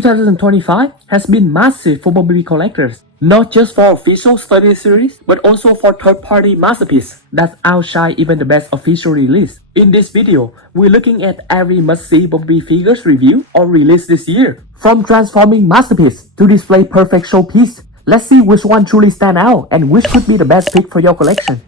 2025 has been massive for Bumblebee collectors, not just for official study series, but also for third-party masterpieces that outshine even the best official release. In this video, we're looking at every must-see Bumblebee figures review or release this year. From transforming masterpiece to display perfect showpiece, let's see which one truly stand out and which could be the best pick for your collection.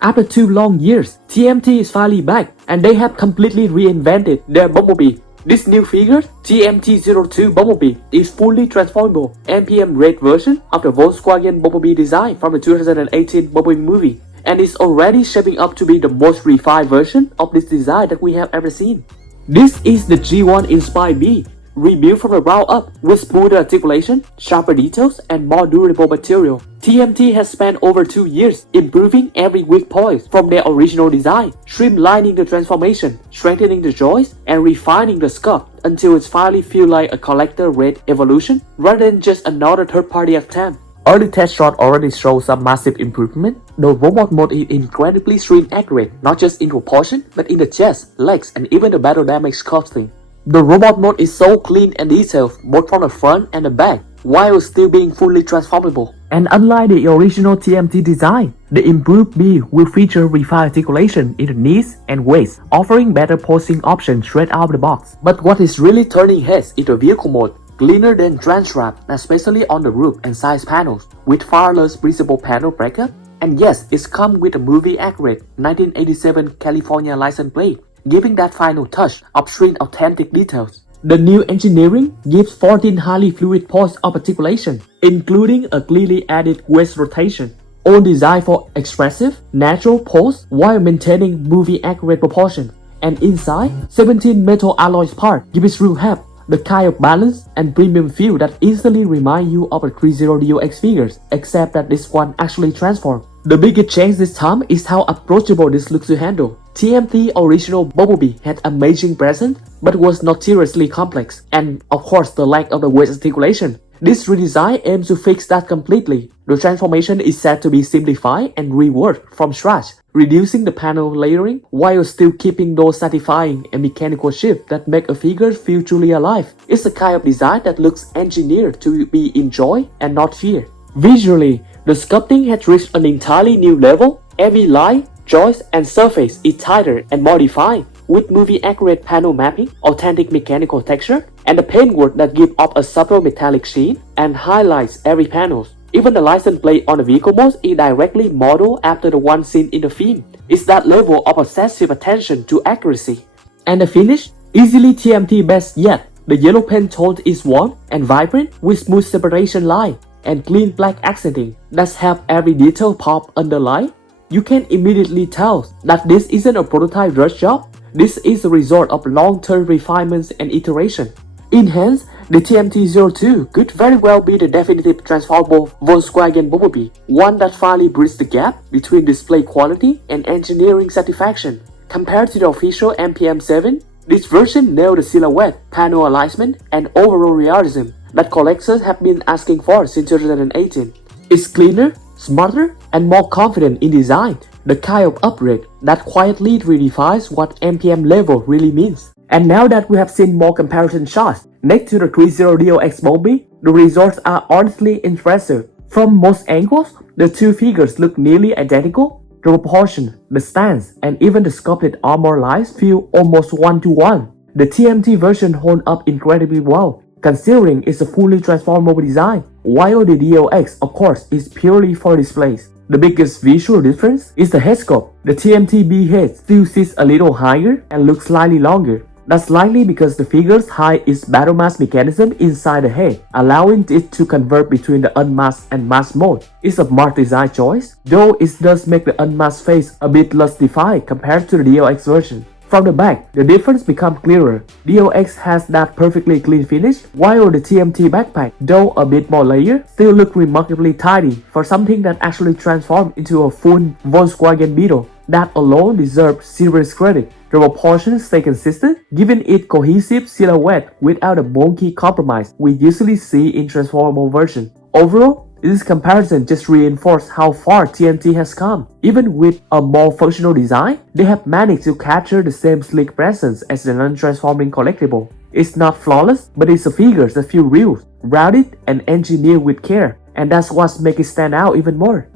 After 2 long years, TMT is finally back and they have completely reinvented their Bumblebee. This new figure, TMT02 Bumblebee, is fully transformable MPM-grade version of the Volkswagen Bumblebee design from the 2018 Bumblebee movie, and is already shaping up to be the most refined version of this design that we have ever seen. This is the G1 inspired Bee, rebuilt from the ground up with smoother articulation, sharper details, and more durable material. TMT has spent over 2 years improving every weak point from their original design, streamlining the transformation, strengthening the joints, and refining the sculpt until it finally feels like a collector-grade evolution rather than just another third-party attempt. Early test shots already show some massive improvement. The robot mode is incredibly stream accurate, not just in proportion, but in the chest, legs, and even the battle damage sculpting. The robot mode is so clean and detailed, both from the front and the back, while still being fully transformable. And unlike the original TMT design, the improved Bee will feature refined articulation in the knees and waist, offering better posing options straight out of the box. But what is really turning heads is the vehicle mode, cleaner than drench wrap, especially on the roof and side panels, with far less visible panel breakup. And yes, it's come with a movie-accurate 1987 California license plate, giving that final touch of stream authentic details. The new engineering gives 14 highly fluid points of articulation, including a clearly added waist rotation, all designed for expressive, natural pose while maintaining movie-accurate proportion. And inside, 17 metal alloy parts give it real heft, the kind of balance and premium feel that instantly remind you of the threezero DOX figures, except that this one actually transforms. The biggest change this time is how approachable this looks to handle. TMT original Bumblebee had amazing presence, but was notoriously complex, and of course the lack of the waist articulation. This redesign aims to fix that completely. The transformation is said to be simplified and reworked from scratch, reducing the panel layering while still keeping those satisfying and mechanical shifts that make a figure feel truly alive. It's a kind of design that looks engineered to be enjoyed and not feared. Visually, the sculpting has reached an entirely new level. Every line, joist, and surface is tighter and more defined, with movie-accurate panel mapping, authentic mechanical texture, and the paintwork that gives off a subtle metallic sheen and highlights every panel. Even the license plate on the vehicle mode is directly modeled after the one seen in the film. It's that level of obsessive attention to accuracy. And the finish? Easily TMT best yet. The yellow paint tone is warm and vibrant with smooth separation line and clean black accenting that have every detail pop under light. You can immediately tell that this isn't a prototype rush job. This is a result of long-term refinements and iteration. In hence, the TMT02 could very well be the definitive transformable Volkswagen Bumblebee, one that finally bridges the gap between display quality and engineering satisfaction. Compared to the official MPM-7, this version nailed the silhouette, panel alignment, and overall realism that collectors have been asking for since 2018. It's cleaner, smarter, and more confident in design, the kind of upgrade that quietly redefines what MPM level really means. And now that we have seen more comparison shots next to the threezero DOX Bumblebee, the results are honestly impressive. From most angles, the two figures look nearly identical. The proportion, the stance, and even the sculpted armor lines feel almost one-to-one. The TMT version holds up incredibly well, considering it's a fully transformable design, while the DOX, of course, is purely for displays. The biggest visual difference is the head sculpt. The TMT Bee head still sits a little higher and looks slightly longer. That's likely because the figures hide its battle mask mechanism inside the head, allowing it to convert between the unmasked and masked mode. It's a smart design choice, though it does make the unmasked face a bit less defined compared to the DOX version. From the back, the difference becomes clearer. DOX has that perfectly clean finish, while the TMT backpack, though a bit more layered, still looks remarkably tidy for something that actually transformed into a full Volkswagen Beetle. That alone deserves serious credit. The proportions stay consistent, giving it cohesive silhouette without a bulky compromise we usually see in transformable version. Overall, this comparison just reinforces how far TMT has come. Even with a more functional design, they have managed to capture the same sleek presence as the non-transforming collectible. It's not flawless, but it's a figure that feels real, rounded, and engineered with care, and that's what makes it stand out even more.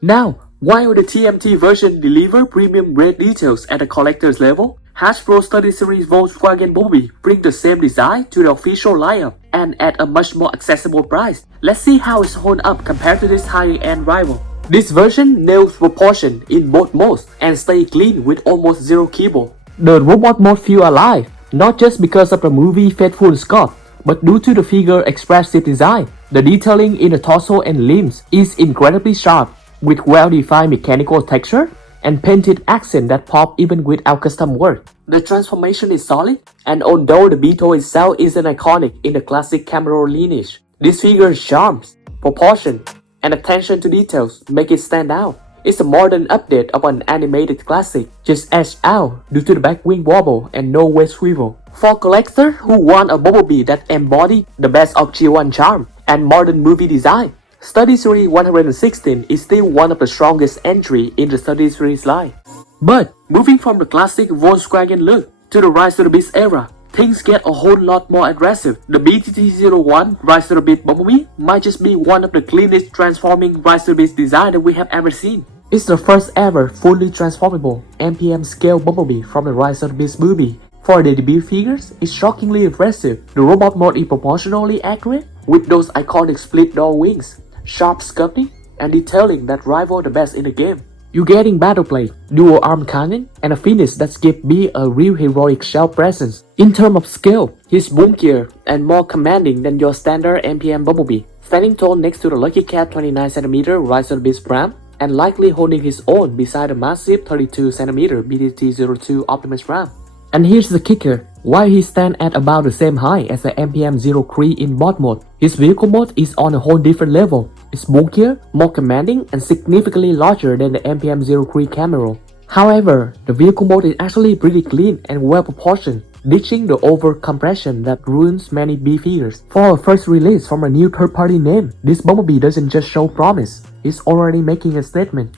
Now, while the TMT version delivers premium grade details at a collector's level, Hasbro Study Series Volkswagen Bumblebee bring the same design to the official lineup and at a much more accessible price. Let's see how it's hold up compared to this high-end rival. This version nails proportion in both modes and stay clean with almost zero keyboard. The robot mode feel alive, not just because of the movie faithful sculpt, but due to the figure expressive design. The detailing in the torso and limbs is incredibly sharp, with well-defined mechanical texture and painted accent that pop even without custom work. The transformation is solid, and although the Beetle itself isn't iconic in the classic Camaro lineage, this figure's charms, proportion, and attention to details make it stand out. It's a modern update of an animated classic, just edged out due to the back wing wobble and no waist swivel. For collectors who want a Bumblebee that embodies the best of G1 charm and modern movie design, Study Series 116 is still one of the strongest entry in the Study Series line. But moving from the classic Volkswagen look to the Rise to the Beast era, things get a whole lot more aggressive. The BTT01 Rise to the Beast Bumblebee might just be one of the cleanest transforming Rise to the Beast design that we have ever seen. It's the first ever fully transformable MPM scale Bumblebee from the Rise to the Beast movie. For the debut figures, it's shockingly impressive. The robot mode is proportionally accurate with those iconic split door wings, sharp sculpting, and detailing that rival the best in the game. You're getting battle plate, dual arm cannon, and a finish that gives Bee a real heroic shell presence. In terms of scale, he's bulkier and more commanding than your standard MPM Bumblebee, standing tall next to the Lucky Cat 29cm Rise of the Beast Pram, and likely holding his own beside the massive 32cm BTT02 Optimus Ram. And here's the kicker, while he stands at about the same height as the MPM-03 in bot mode, his vehicle mode is on a whole different level. It's bulkier, more commanding, and significantly larger than the MPM-03 Camaro. However, the vehicle mode is actually pretty clean and well proportioned, ditching the over-compression that ruins many B figures. For a first release from a new third-party name, this Bumblebee doesn't just show promise, it's already making a statement.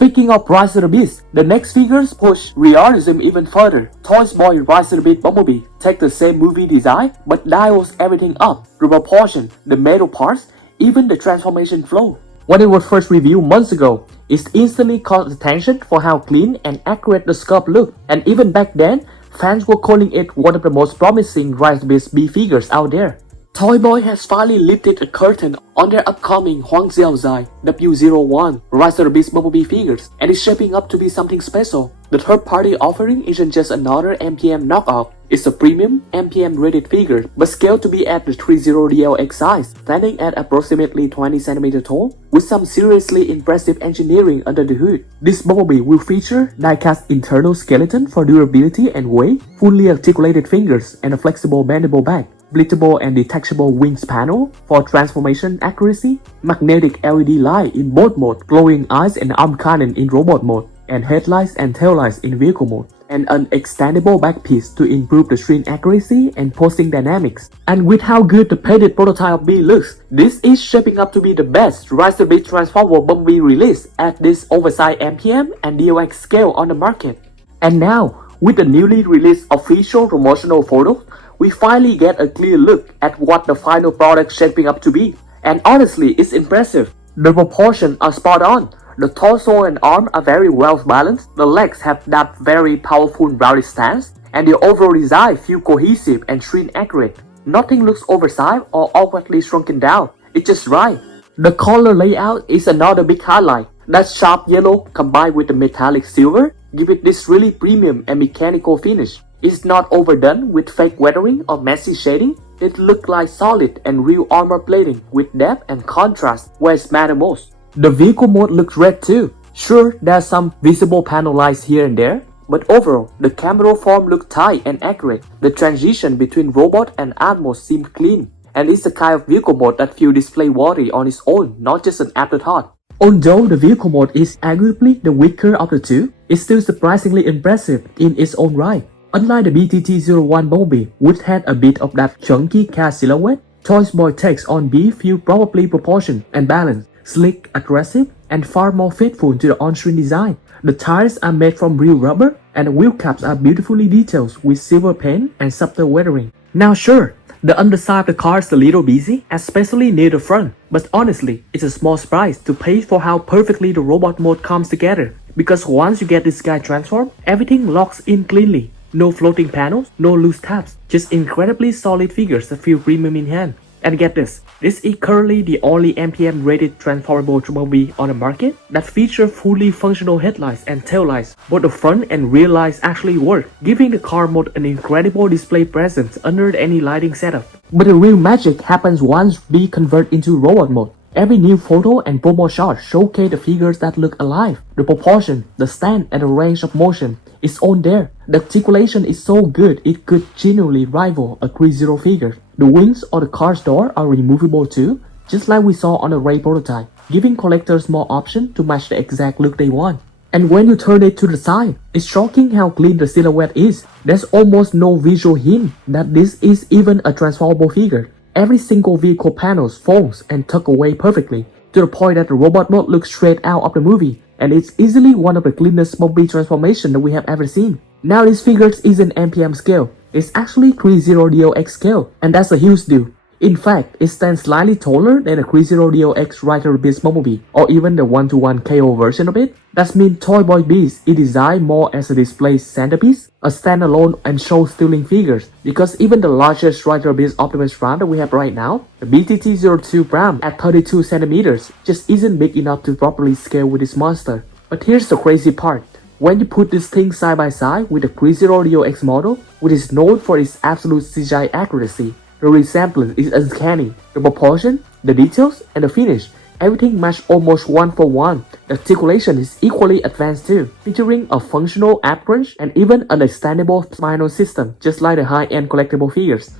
Speaking of Rise of the Beast, the next figures push realism even further. ToyBoys Rise of the Beast Bumblebee take the same movie design but dials everything up, the proportion, the metal parts, even the transformation flow. When it was first reviewed months ago, it instantly caught attention for how clean and accurate the sculpt looked, and even back then, fans were calling it one of the most promising Rise of the Beast B figures out there. ToyBoy has finally lifted a curtain on their upcoming Huangxiaozai W01 Rise of the Beast Bumblebee figures, and is shaping up to be something special. The third-party offering isn't just another MPM knockoff, it's a premium MPM-rated figure, but scaled to be at the threezero DLX size, standing at approximately 20cm tall, with some seriously impressive engineering under the hood. This Bumblebee will feature die-cast internal skeleton for durability and weight, fully articulated fingers, and a flexible bendable back, splittable and detachable wings panel for transformation accuracy, magnetic LED light in both modes, glowing eyes and arm cannon in robot mode, and headlights and taillights in vehicle mode, and an extendable back piece to improve the screen accuracy and posing dynamics. And with how good the painted prototype of Bee looks, this is shaping up to be the best Rise to the Beast transformable Bumblebee release at this oversized MPM and DLX scale on the market. And now, with the newly released official promotional photos, we finally get a clear look at what the final product shaping up to be. And honestly, it's impressive. The proportions are spot on. The torso and arm are very well balanced, the legs have that very powerful rounded stance, and the overall design feels cohesive and screen accurate. Nothing looks oversized or awkwardly shrunken down, it's just right. The color layout is another big highlight. That sharp yellow combined with the metallic silver give it this really premium and mechanical finish. It's not overdone with fake weathering or messy shading. It looks like solid and real armor plating with depth and contrast where it matters most. The vehicle mode looks red too. Sure, there's some visible panel lights here and there, but overall, the camera form looks tight and accurate. The transition between robot and Atmos seems clean, and it's the kind of vehicle mode that feels display worthy on its own, not just an afterthought. Although the vehicle mode is arguably the weaker of the two, it's still surprisingly impressive in its own right. Unlike the BTT01 Bumblebee, which had a bit of that chunky cat silhouette, ToyBoy takes on Bee feel properly proportioned and balanced, slick, aggressive, and far more faithful to the on-screen design. The tires are made from real rubber, and the wheel caps are beautifully detailed with silver paint and subtle weathering. Now sure, the underside of the car is a little busy, especially near the front, but honestly, it's a small price to pay for how perfectly the robot mode comes together. Because once you get this guy transformed, everything locks in cleanly. No floating panels, no loose tabs, just incredibly solid figures that feel premium in hand. And get this is currently the only MPM-rated transformable Bumblebee on the market that feature fully functional headlights and taillights. Both the front and rear lights actually work, giving the car mode an incredible display presence under any lighting setup. But the real magic happens once Bee convert into robot mode. Every new photo and promo shot showcase the figures that look alive. The proportion, the stand, and the range of motion is on there. The articulation is so good it could genuinely rival a threezero figure. The wings or the car's door are removable too, just like we saw on the Ray prototype, giving collectors more options to match the exact look they want. And when you turn it to the side, it's shocking how clean the silhouette is. There's almost no visual hint that this is even a transformable figure. Every single vehicle panel folds and tuck away perfectly, to the point that the robot mode looks straight out of the movie, and it's easily one of the cleanest Bumblebee transformations that we have ever seen. Now this figure isn't MPM scale, it's actually threezero DOX scale, and that's a huge deal. In fact, it stands slightly taller than the threezero DOX Rider Beast Bumblebee, or even the 1-to-1 KO version of it. That means ToyBoys Bee is designed more as a display centerpiece, a standalone and show-stealing figures, because even the largest Rider Beast Optimus Prime that we have right now, the BTT02 Prime at 32 cm, just isn't big enough to properly scale with this monster. But here's the crazy part. When you put this thing side by side with the threezero DOX model, which is known for its absolute CGI accuracy, the resemblance is uncanny. The proportion, the details, and the finish, everything match almost one for one. The articulation is equally advanced too, featuring a functional approach and even an extendable spinal system, just like the high-end collectible figures.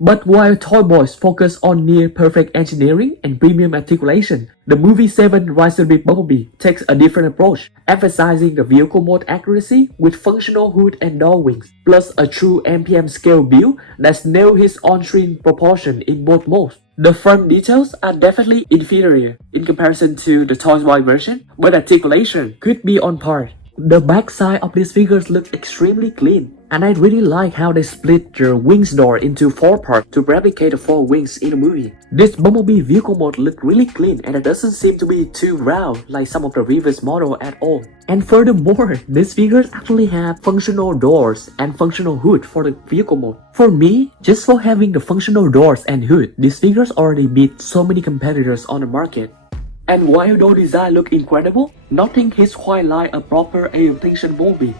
But while ToyBoys focus on near-perfect engineering and premium articulation, the movie 7 Series VW Bumblebee takes a different approach, emphasizing the vehicle mode accuracy with functional hood and door wings, plus a true MPM scale build that's nailed his on-screen proportion in both modes. The front details are definitely inferior in comparison to the ToysBoys version, but articulation could be on par. The backside of these figures look extremely clean, and I really like how they split their wings door into 4 parts to replicate the 4 wings in the movie. This Bumblebee vehicle mode looked really clean, and it doesn't seem to be too round like some of the previous model at all. And furthermore, these figures actually have functional doors and functional hood for the vehicle mode. For me, just for having the functional doors and hood, these figures already beat so many competitors on the market. And while the design look incredible, nothing hits quite like a proper AOE Bumblebee.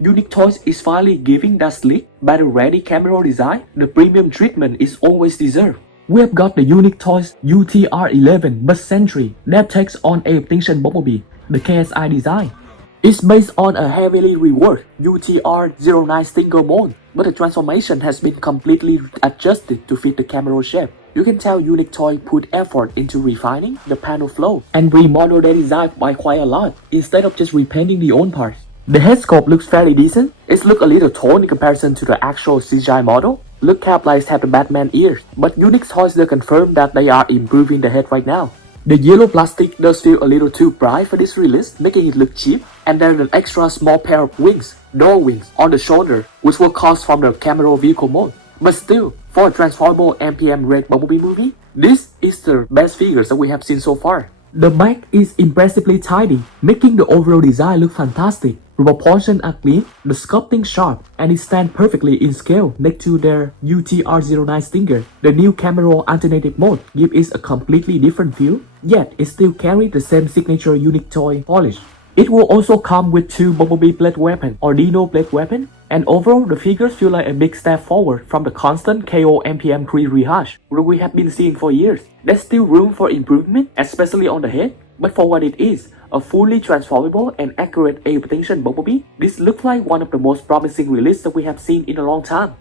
Unique Toys is finally giving that sleek, battle-ready camera design the premium treatment is always deserved. We have got the Unique Toys UTR11 Buzzsentry that takes on AOE Bumblebee, the KSI design. It's based on a heavily reworked UTR09 Stinger mold, but the transformation has been completely adjusted to fit the camera shape. You can tell Unique Toy put effort into refining the panel flow and remodel their design by quite a lot, instead of just repainting the own parts. The head sculpt looks fairly decent. It looks a little tall in comparison to the actual CGI model. Look cap lights have the Batman ears, but Unique Toys they confirm that they are improving the head right now. The yellow plastic does feel a little too bright for this release, making it look cheap, and there's an extra small pair of wings, door wings, on the shoulder, which were caused from the camera vehicle mode. But still, for a transformable MPM-grade Bumblebee movie, this is the best figures that we have seen so far. The back is impressively tidy, making the overall design look fantastic. The proportions are clean, the sculpting sharp, and it stands perfectly in scale next to their UTR09 Stinger. The new camera alternative mode gives it a completely different feel, yet it still carries the same signature Unique Toy polish. It will also come with 2 Bumblebee blade weapon or Dino blade weapon, and overall the figures feel like a big step forward from the constant KO MPM-grade rehash that we have been seeing for years. There's still room for improvement, especially on the head, but for what it is, a fully transformable and accurate AOE Bumblebee, this looks like one of the most promising releases that we have seen in a long time.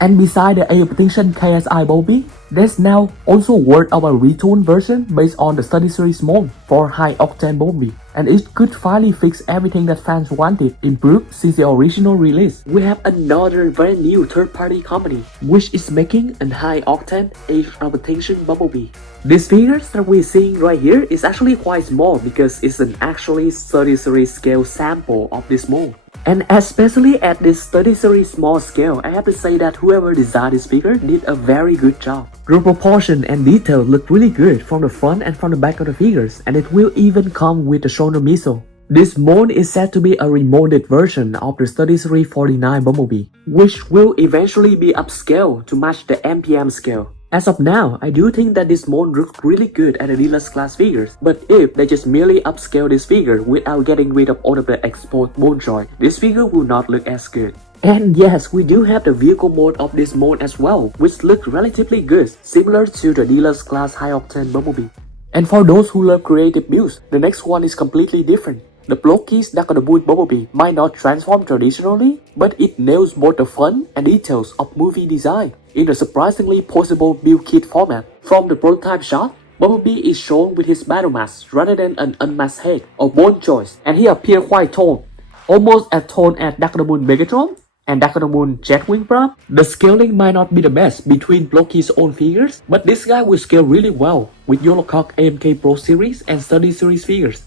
And beside the AOE KSI Bumblebee, there's now also word of a retooled version based on the study series mold for high octane Bumblebee. and it could finally fix everything that fans wanted improved since the original release. We have another very new third-party company, which is making a high-octane age repetition Bumblebee. These figures that we're seeing right here is actually quite small because it's an actually 30 series scale sample of this mold. And especially at this 30 series small scale, I have to say that whoever designed this figure did a very good job. The proportion and detail look really good from the front and from the back of the figures, and it will even come with the shoulder missile. This mold is said to be a remolded version of the 3349 Bumblebee, which will eventually be upscaled to match the MPM scale. As of now, I do think that this mold looks really good at the deluxe class figures, but if they just merely upscale this figure without getting rid of all of the exposed bone joint, this figure will not look as good. And yes, we do have the vehicle mode of this mold as well, which looks relatively good, similar to the deluxe class high octane Bumblebee. And for those who love creative builds, the next one is completely different. The Blocky's Dark of the Moon Bumblebee might not transform traditionally, but it nails both the fun and details of movie design in a surprisingly possible build kit format. From the prototype shot, Bumblebee is shown with his battle mask rather than an unmasked head or bone joints, and he appears quite tall, almost as tall as Dark of the Moon Megatron and Dark of the Moon Jetwing Prop. The scaling might not be the best between Blocky's own figures, but this guy will scale really well with Yolopark AMK Pro Series and 30 Series figures.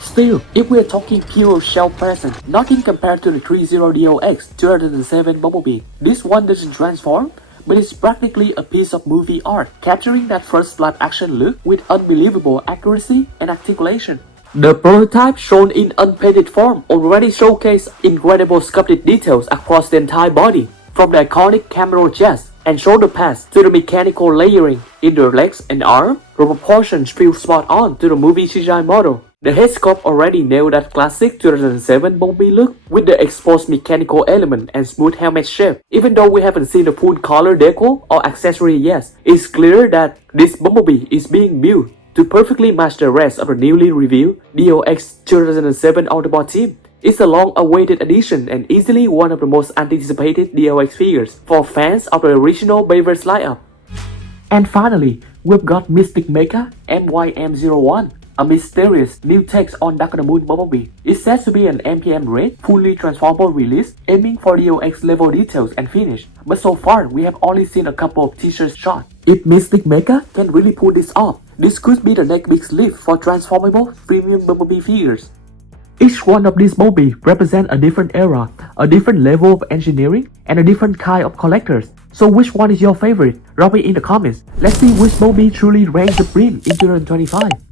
Still, if we're talking pure shell presence, nothing compared to the threezero DOX 2007 Bumblebee. This one doesn't transform, but it's practically a piece of movie art, capturing that first live action look with unbelievable accuracy and articulation. The prototype shown in unpainted form already showcased incredible sculpted details across the entire body, from the iconic camera chest and shoulder pads to the mechanical layering in the legs and arm. The proportions feel spot on to the movie CGI model. The head sculpt already nailed that classic 2007 Bumblebee look with the exposed mechanical element and smooth helmet shape. Even though we haven't seen the full color deco or accessory yet, it's clear that this Bumblebee is being built to perfectly match the rest of the newly revealed DOX 2007 Autobot team. It's a long-awaited addition and easily one of the most anticipated DOX figures for fans of the original Bayverse lineup. And finally, we've got Mystic Mecha MYM01. A mysterious new take on Dark of the Moon Bumblebee. It's said to be an MPM-grade, fully transformable release, aiming for DOX level details and finish. But so far, we have only seen a couple of teaser shots. If Mystic Mecha can really pull this off, this could be the next big leap for transformable premium Bumblebee figures. Each one of these Bumblebee represents a different era, a different level of engineering, and a different kind of collectors. So which one is your favorite? Drop it in the comments. Let's see which Bumblebee truly ranks supreme in 2025.